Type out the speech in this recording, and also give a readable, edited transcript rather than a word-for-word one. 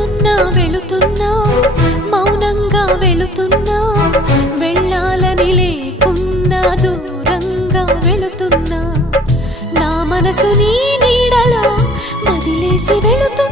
వెళుతున్నా వెళుతున్నా మౌనంగా వెళుతున్నా వెళ్ళాలని లేకున్నా దూరంగా వెళుతున్నా నా మనసు నీ నీడలో వదిలేసి వెళుతున్నా